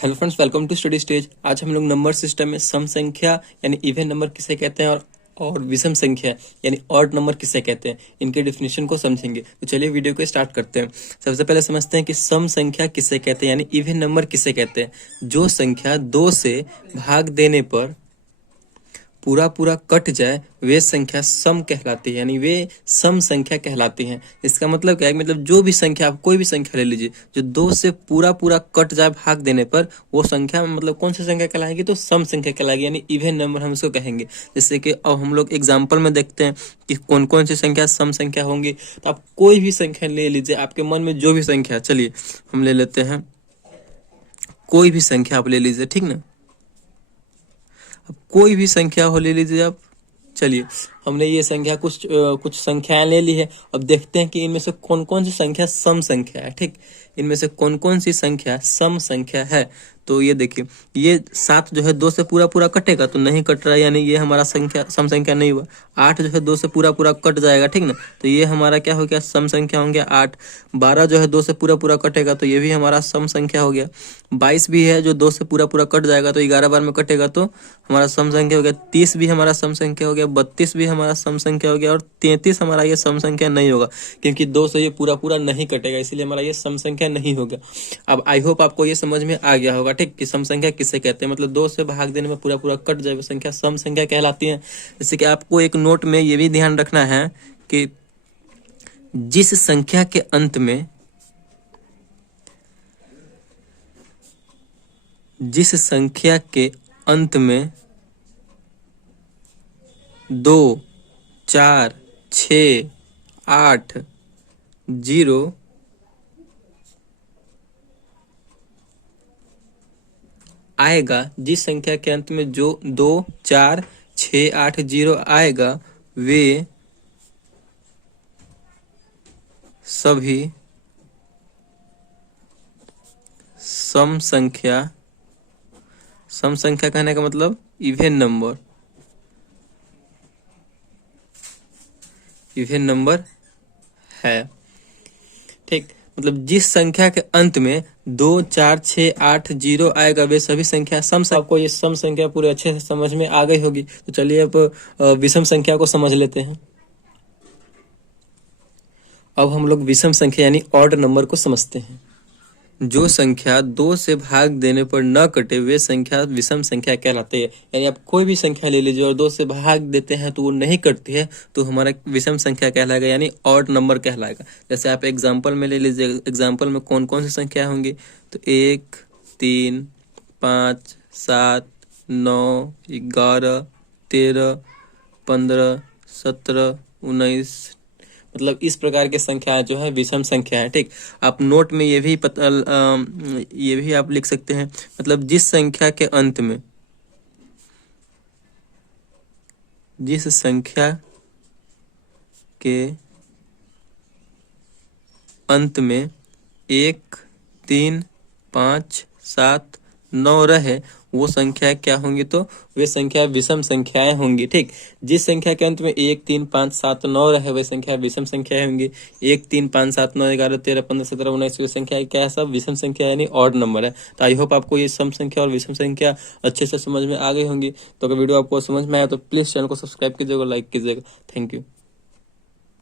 Hello friends, welcome to Study Stage. आज हम लोग नंबर सिस्टम में सम संख्या यानी इवन नंबर किसे कहते हैं और विषम संख्या यानी ऑड नंबर किसे कहते हैं, इनके डेफिनेशन को समझेंगे। तो चलिए वीडियो को स्टार्ट करते हैं। सबसे पहले समझते हैं कि सम संख्या किसे कहते हैं यानी इवन नंबर किसे कहते हैं। जो संख्या 2 से भाग देने पर पूरा पूरा कट जाए वे संख्या सम कहलाती है, यानी वे सम संख्या कहलाती हैं। इसका मतलब क्या है? मतलब जो भी संख्या, आप कोई भी संख्या ले लीजिए, जो 2 से पूरा पूरा कट जाए भाग देने पर, वो संख्या मतलब कौन सी संख्या कहलाएगी? तो सम संख्या कहलाएगी, यानी इवन नंबर हम इसको कहेंगे। जैसे कि अब हम लोग एग्जाम्पल में देखते हैं कि कौन कौन सी संख्या सम संख्या होंगी। तो आप कोई भी संख्या ले लीजिए, आपके मन में जो भी संख्या, चलिए हम ले लेते हैं, कोई भी संख्या आप ले लीजिए, ठीक ना। अब कोई भी संख्या हो ले लीजिए आप। चलिए हमने ये संख्या कुछ संख्याएं ले ली है। अब देखते हैं कि इनमें से कौन कौन सी संख्या सम संख्या है। ठीक, इनमें से कौन कौन सी संख्या सम संख्या है। तो ये देखिए, ये 7 जो है 2 से पूरा पूरा कटेगा तो नहीं कट रहा है, यानी ये हमारा संख्या सम संख्या नहीं हुआ। 8 जो है 2 से पूरा पूरा कट जाएगा, ठीक ना, तो ये हमारा क्या हो गया? सम संख्या हो गया 8। 12 जो है 2 से पूरा पूरा कटेगा तो ये भी हमारा सम संख्या हो गया। 22 भी है जो 2 से पूरा पूरा कट जाएगा तो 11 बार में कटेगा तो हमारा सम संख्या हो गया। 30 भी हमारा सम संख्या हो गया। 32 भी हमारा सम संख्या हो गया। और 33 हमारा ये सम संख्या नहीं होगा, क्योंकि 2 से ये पूरा पूरा नहीं कटेगा, इसीलिए हमारा ये सम संख्या नहीं होगा। अब आई होप आपको ये समझ में आ गया होगा, ठीक, कि सम संख्या किसे कहते हैं। मतलब 2 से भाग देने में पूरा पूरा कट जाए वो संख्या सम संख्या कहलाती है। जैसे कि आपको एक नोट में ये भी ध्यान रखना है कि जिस संख्या के अंत में जिस संख्या के अंत में 2, 4, 6, 8, 0 आएगा, जिस संख्या के अंत में जो 2, 4, 6, 8, 0 आएगा, वे सभी सम संख्या कहने का मतलब इवन नंबर है। ठीक, मतलब जिस संख्या के अंत में 2, 4, 6, 8, 0 आएगा वे सभी संख्या सम। आपको ये सम संख्या पूरे अच्छे से समझ में आ गई होगी। तो चलिए अब विषम संख्या को समझ लेते हैं। अब हम लोग विषम संख्या यानी ऑड नंबर को समझते हैं। जो संख्या 2 से भाग देने पर न कटे वे संख्या विषम संख्या कहलाती है। यानी आप कोई भी संख्या ले लीजिए और 2 से भाग देते हैं तो वो नहीं कटती है तो हमारा विषम संख्या कहलाएगा, यानी ऑड नंबर कहलाएगा। जैसे आप एग्जांपल में ले लीजिए, एग्जांपल में कौन कौन सी संख्या होंगी? तो 1, 3, 5, 7, 9, 11, 13, 15, 17, 19, मतलब इस प्रकार की संख्याएं जो है विषम संख्या है। ठीक, आप नोट में ये भी आप लिख सकते हैं। मतलब जिस संख्या के अंत में 1, 3, 5, 7, 9 रहे वो संख्या क्या होंगी? तो वे संख्या विषम संख्याएं होंगी। ठीक, जिस संख्या के अंत में 1, 3, 5, 7, 9 रहे वे संख्या विषम संख्याएं होंगी। 1, 3, 5, 7, 9, 11, 13, 15, 17, 19 संख्या क्या है? सब विषम संख्या यानी ऑड नंबर है। तो आई होप आपको ये सम संख्या और विषम संख्या अच्छे से समझ में आ गई होंगी। तो अगर वीडियो आपको समझ में आया तो प्लीज चैनल को सब्सक्राइब कीजिएगा, लाइक कीजिएगा। Thank you.